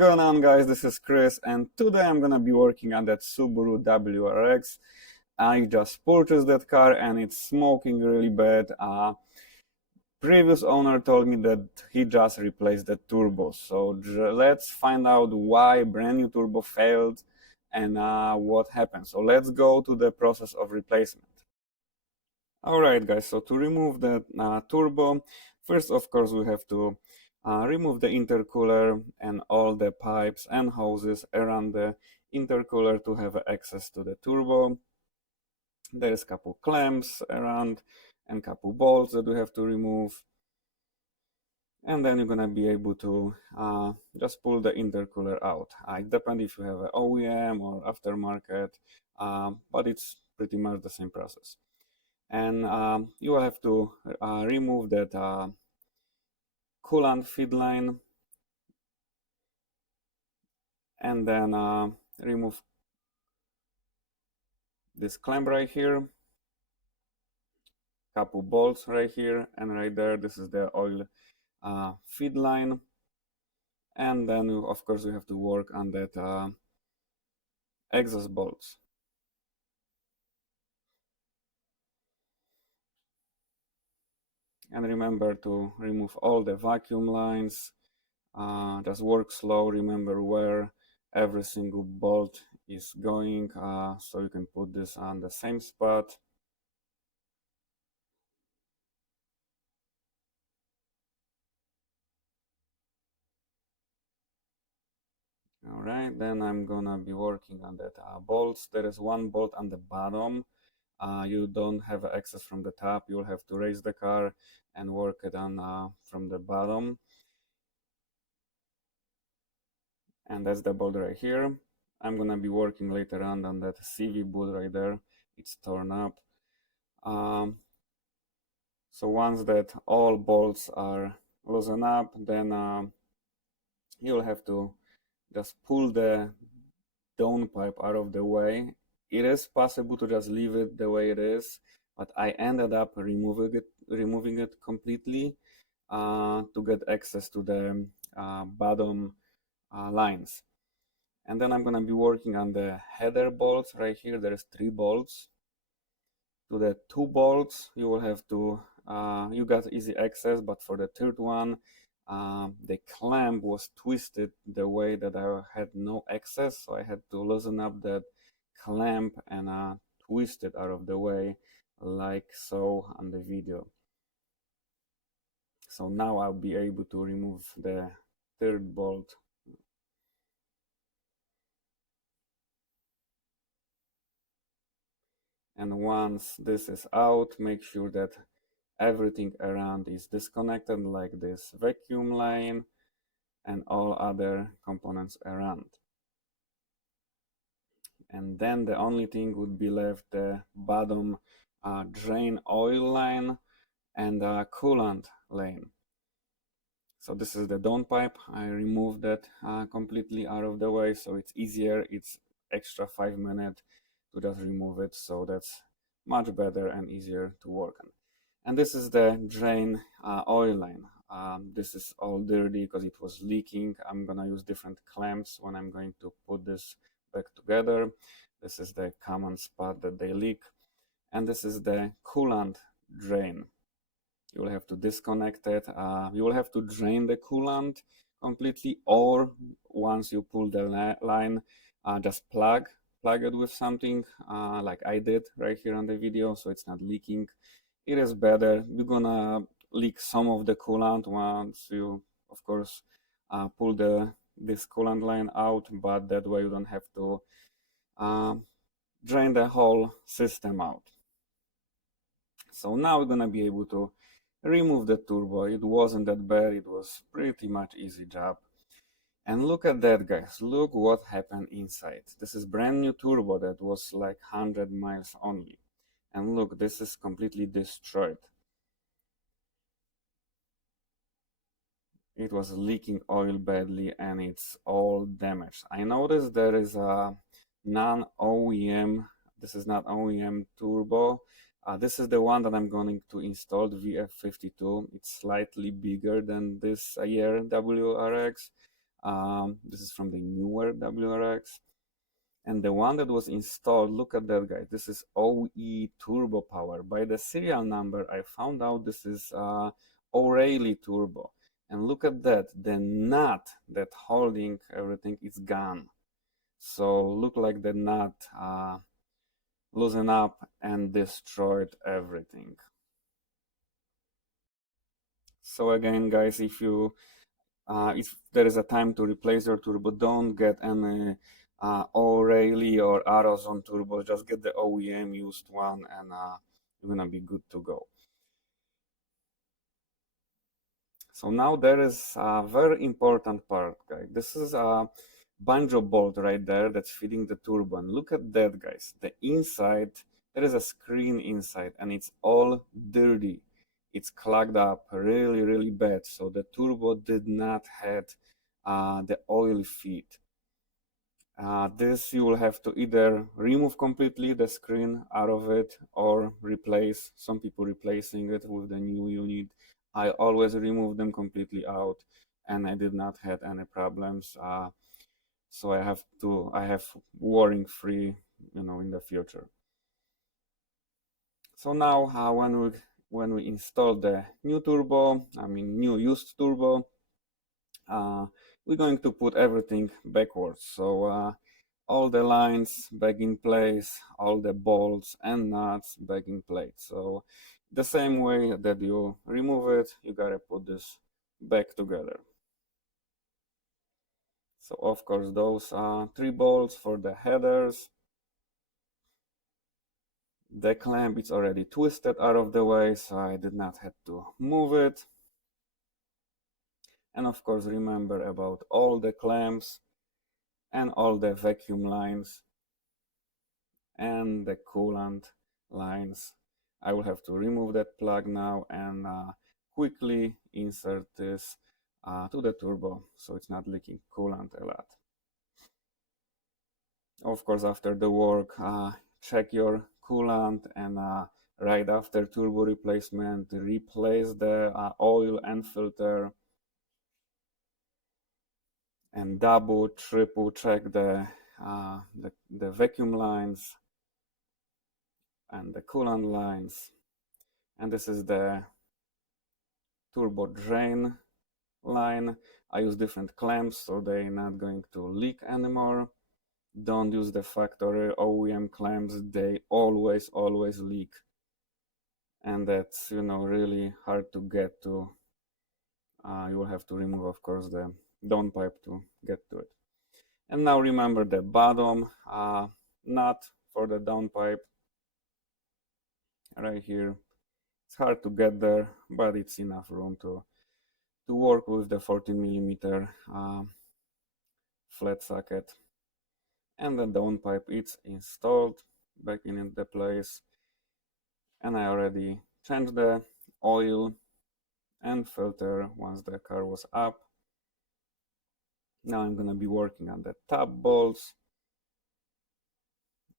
going on, guys? This is Chris, and today I'm gonna be working on that Subaru WRX. I just purchased that car and it's smoking really bad. Previous owner told me that he just replaced the turbo, so let's find out why brand new turbo failed and what happened. So let's go to the process of replacement. Alright, guys, so to remove the turbo, first of course we have to remove the intercooler and all the pipes and hoses around the intercooler to have access to the turbo. There is a couple clamps around and couple bolts that we have to remove. And then you're gonna be able to just pull the intercooler out. It depends if you have an OEM or aftermarket, but it's pretty much the same process. And you will have to remove that coolant feed line, and then remove this clamp right here, couple bolts right here and right there. This is the oil feed line, and then of course we have to work on that exhaust bolts. And remember to remove all the vacuum lines. Just work slow, remember where every single bolt is going, so you can put this on the same spot. Alright, then I'm gonna be working on that bolts. There is one bolt on the bottom. You don't have access from the top. You'll have to raise the car and work it on from the bottom. And that's the bolt right here. I'm gonna be working later on that CV boot right there. It's torn up. So once that all bolts are loosened up, then you'll have to just pull the downpipe out of the way. It is possible to just leave it the way it is, but I ended up removing it completely to get access to the bottom lines. And then I'm gonna be working on the header bolts right here. There's 3 bolts. To the 2 bolts, you will have to you got easy access, but for the third one, the clamp was twisted the way that I had no access, so I had to loosen up that clamp and twist it out of the way, like so on the video. So now I'll be able to remove the third bolt. And once this is out, make sure that everything around is disconnected, like this vacuum line and all other components around. And then the only thing would be left the bottom drain oil line and coolant lane. So this is the downpipe. I removed that completely out of the way, so it's easier. It's extra 5 minutes to just remove it, so that's much better and easier to work on. And this is the drain oil line. This is all dirty because it was leaking. I'm gonna use different clamps when I'm going to put this back together. This is the common spot that they leak. And this is the coolant drain. You will have to disconnect it. You will have to drain the coolant completely, or once you pull the line, just plug it with something like I did right here on the video, so it's not leaking. It is better. You're gonna leak some of the coolant once you, of course, pull this coolant line out, but that way you don't have to drain the whole system out. So now we're gonna be able to remove the turbo. It wasn't that bad. It was pretty much easy job. And look at that, guys. Look what happened inside. This is brand new turbo that was like 100 miles only. And look, this is completely destroyed. It was leaking oil badly and it's all damaged. I noticed there is a non-OEM, this is not OEM turbo. This is the one that I'm going to install, the VF52. It's slightly bigger than this year WRX. This is from the newer WRX. And the one that was installed, look at that, guys. This is OE Turbo Power. By the serial number, I found out this is O'Reilly Turbo. And look at that, the nut that holding everything is gone. So look like the nut loosened up and destroyed everything. So again, guys, if there is a time to replace your turbo, don't get any O'Reilly or Arozon turbo. Just get the OEM used one, and you're gonna be good to go. So now there is a very important part, guys. This is a banjo bolt right there that's feeding the turbo. And look at that, guys. The inside, there is a screen inside, and it's all dirty. It's clogged up really, really bad. So the turbo did not have the oil feed. This you will have to either remove completely the screen out of it or replace. Some people replacing it with the new unit. I always remove them completely out, and I did not have any problems. So I have worrying free, in the future. So now when we install the new turbo, new used turbo, we're going to put everything backwards. So all the lines back in place, all the bolts and nuts back in place. So the same way that you remove it, you gotta put this back together. So of course those are 3 bolts for the headers. The clamp is already twisted out of the way, so I did not have to move it. And of course remember about all the clamps and all the vacuum lines and the coolant lines. I will have to remove that plug now and quickly insert this to the turbo so it's not leaking coolant a lot. Of course, after the work, check your coolant, and right after turbo replacement, replace the oil and filter, and double, triple check the vacuum lines and the coolant lines. And this is the turbo drain line. I use different clamps so they're not going to leak anymore. Don't use the factory OEM clamps, they always leak, and that's really hard to get to. You will have to remove, of course, the downpipe to get to it. And now remember the bottom nut for the downpipe right here. It's hard to get there, but it's enough room to work with the 14mm flat socket. And the downpipe is installed back in the place, and I already changed the oil and filter once the car was up. Now I'm gonna be working on the top bolts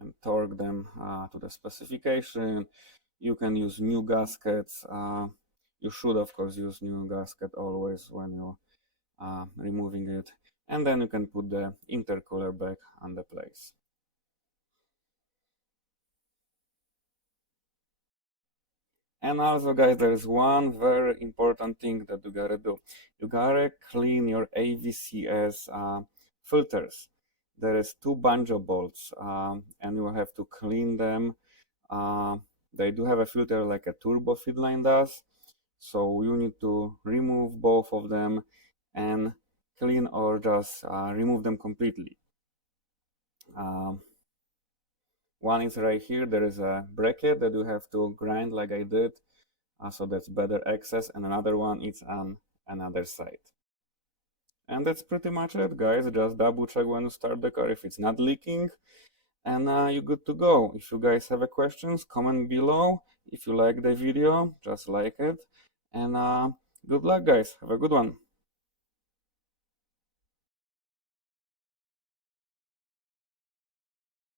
and torque them to the specification. You can use new gaskets. You should of course use new gasket always when you're removing it, and then you can put the intercooler back on the place. And also, guys, there is one very important thing that you gotta do. You gotta clean your AVCS filters. There is 2 banjo bolts, and you have to clean them. They do have a filter like a turbo feed line does, so you need to remove both of them and clean, or just remove them completely. One is right here. There is a bracket that you have to grind like I did, so that's better access, and another one is on another side. And that's pretty much it, guys. Just double check when you start the car if it's not leaking, and you're good to go. If you guys have questions, comment below. If you like the video, just like it, and good luck, guys. Have a good one.